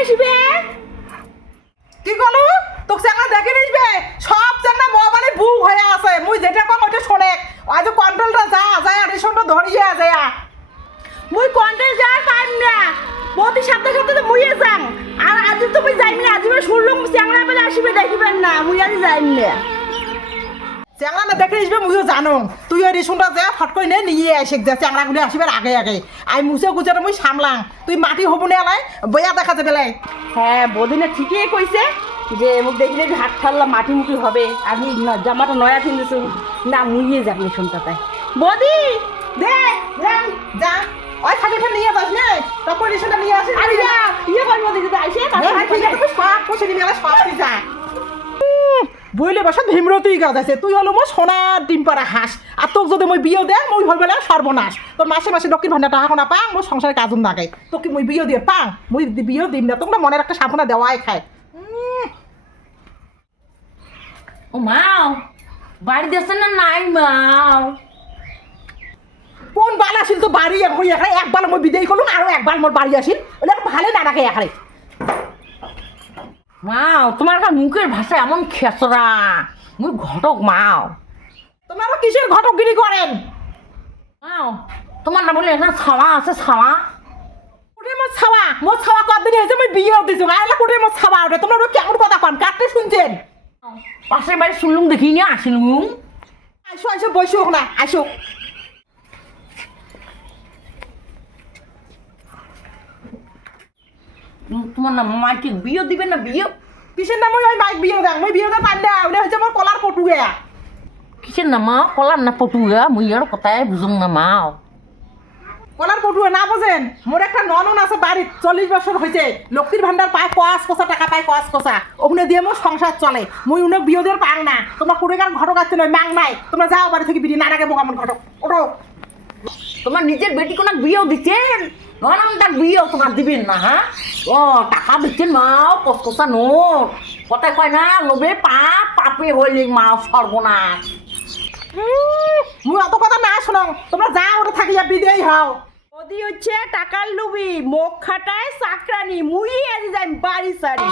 আসবে কি করলো তোকে চাংলা দেখে নিসবে সব চাংলা মোবাইলে বুক হয়ে আছে মুই যেটা কম ওটা শোনে আজ কন্ট্রোলটা যা যায় রেশনটা ধরিয়ে যায় মুই কন্ট্রোল যাওয়ার পাইম না প্রতি সপ্তাহে সপ্তাহে মুইয়ে যাম আর আজ তুমি যাইম না আজ আমি শুনলাম চ্যাংড়া বেলা আসবে দেখিবেন না মুই আজ যাইম না চাংলা না দেখে নিসবে মুইও জানো তুই ওই রেশনটা যা ফট করে নিয়ে আসে যা চাংলাগুলি আসবে আগে আগে আই মুছে গুছাটা মুই সামলাম তুই মাটি হবো না এলাই বইয়া দেখা যাবে লাই হ্যাঁ বদিনে ঠিকই কইছে যে মুখ দেখলে হাত ফাল্লা মাটি মুটি হবে আমি জামাটা নয়া কিনতেছি না মুইয়ে যাবনি শুনতে তাই বদি দে যাম যা ওই খাটিটা নিয়ে যাস না তারপর রেশনটা নিয়ে আসিস আরে যা ইয়ে করবো দিদি আইসে ঠিক আছে তুই সব পয়সা দিবি এলাই সব তুই যা বইলে বসে ভীমরতই গাছ আছে তুই হলো মোর সোনার ডিম পাড়া হাঁস আর তোকে যদি মই বিয়ে দে মই হল বেলা সর্বনাশ তোর মাসে মাসে লক্ষ্মীর ভান্ডার টাকা না পাং মোর সংসারে কাজুন নাগাই তোকে মই বিয়ে দিয়ে পাং মই বিয়েও দিম না তোকে মনের একটা সাপনা দেওয়াই খায় ও মাও বাড়ি দেছে না নাই মাও কোন বাল আসিল তো বাড়ি এখন এখানে একবার মই বিদায় করলাম আরো একবার মোর বাড়ি আসিল ওটা ভালো না রাখে এখানে মাও তোমার মুখের ভাষা এমন খেসরা মুই ঘটক মাও তোমার কিসের ঘটকগিরি করেন মাও তোমার না বলে না ছাওয়া আছে ছাওয়া কোটে মোর ছাওয়া কতদিন হয়েছে মই বিয়েও দিছো আইলা কোটে মোর ছাওয়া ওটা তোমরা কেমন কথা কন কাটতে শুনছেন পাশের বাড়ি শুনলুম দেখি নিয়ে আসিলুম আসো আসো বসো না আসো তোমার না মাকে বিয়ে দিবে না বিয়ে কিসের নাম ওই মাইক বিয়ে দাং মই বিয়ে দা পান্ডা ওটা হচ্ছে মোর কলার পটুয়া কিসের না মা কলার না পটুয়া মুই আর কথাই বুঝুম না মাও কলার পটুয়া না বোঝেন মোর একটা ননন আছে বাড়িত 40 বছর হয়েছে লক্ষ্মীর ভান্ডার পায় কস কষা টাকা পায় কস কষা ওখানে দিয়ে মোর সংসার চলে মই উনি বিয়ে দেওয়ার পাং না তোমার কুড়েগার ঘটক আছে নয় মাং নাই তোমরা যাও বাড়ি থেকে বিড়ি না রাখে বোকামন ঘটক ওঠো তোমার নিজের বেটি কোন বিয়েও দিচ্ছেন নরম তার বিয়েও তোমার দিবেন না হ্যাঁ ও টাকা দিচ্ছেন মাও কসকসা নোট কথায় কয় না লোভে পাপ পাপে হইলে মাও সর্বনাশ মুই অত কথা না শোনো তোমরা যাও ওটা থাকিয়া বিদেই হও ওদি হচ্ছে টাকার লুবি মুখ খাটায় চাকরানি মুই আজ যাই বাড়ি সারি